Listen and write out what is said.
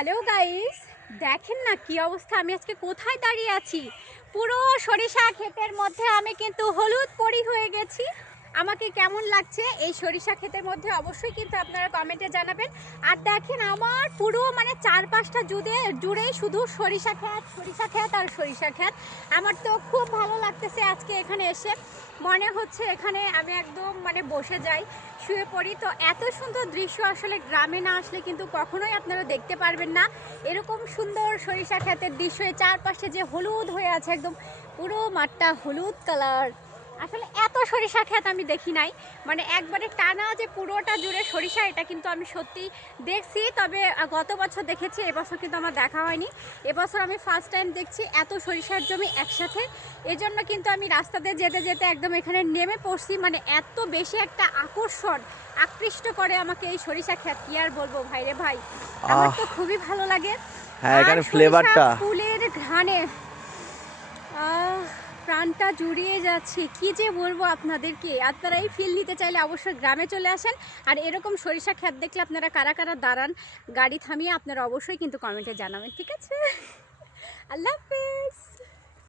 Hello guys, দেখেন না কি অবস্থা। আমি আজকে কোথায় দাঁড়িয়ে আছি? পুরো সরিষা ক্ষেতের মধ্যে আমি কিন্তু হলুদ পরি হয়ে গেছি। আমাকে কেমন লাগছে এই সরিষা ক্ষেতের মধ্যে অবশ্যই কিন্তু আপনারা কমেন্টে জানাবেন। আর দেখেন আমার পুরো মানে চারপাশটা জুড়েই শুধু সরিষা ক্ষেত আর সরিষা ক্ষেত। আমার তো খুব ভালো লাগতেছে আজকে এখানে এসে। মনে হচ্ছে এখানে আমি একদম মানে বসে যাই, শুয়ে পড়ি। তো এত সুন্দর দৃশ্য আসলে গ্রামে না আসলে কিন্তু কখনোই আপনারা দেখতে পারবেন না। এরকম সুন্দর সরিষা ক্ষেতের দৃশ্য, চারপাশে যে হলুদ হয়ে আছে, একদম পুরো মাঠটা হলুদ কালার। আসলে এত সরিষা ক্ষেত আমি দেখি নাই, মানে একবারে টানা যে পুরোটা জুড়ে সরিষা, এটা কিন্তু আমি সত্যি দেখছি। তবে গত বছর দেখেছি, এবছর কিন্তু আমার দেখা হয়নি। এবছর আমি ফার্স্ট টাইম দেখছি এত সরিষার জমি একসাথে। এজন্য কিন্তু আমি রাস্তাতে যেতে যেতে একদম এখানে নেমে পড়ছি। মানে এত বেশি একটা আকৃষ্ট করে আমাকে এই সরিষা ক্ষেত, কি আর বলবো ভাইরে ভাই, আমার তো খুবই ভালো লাগে। হ্যাঁ, আর এখানে সরিষা ফ্লেভারটা। ফুলের ঘ্রাণে প্রাণটা জুড়িয়ে যাচ্ছে। কি যে বলবো আপনাদেরকে, আপনারা এই ফিল নিতে চাইলে অবশ্যই গ্রামে চলে আসেন। আর এরকম সরিষা ক্ষেত দেখলে আপনারা কারা কারা দাঁড়ান গাড়ি থামিয়ে, আপনারা অবশ্যই কিন্তু কমেন্টে জানাবেন, ঠিক আছে? আল্লাহ হাফেজ।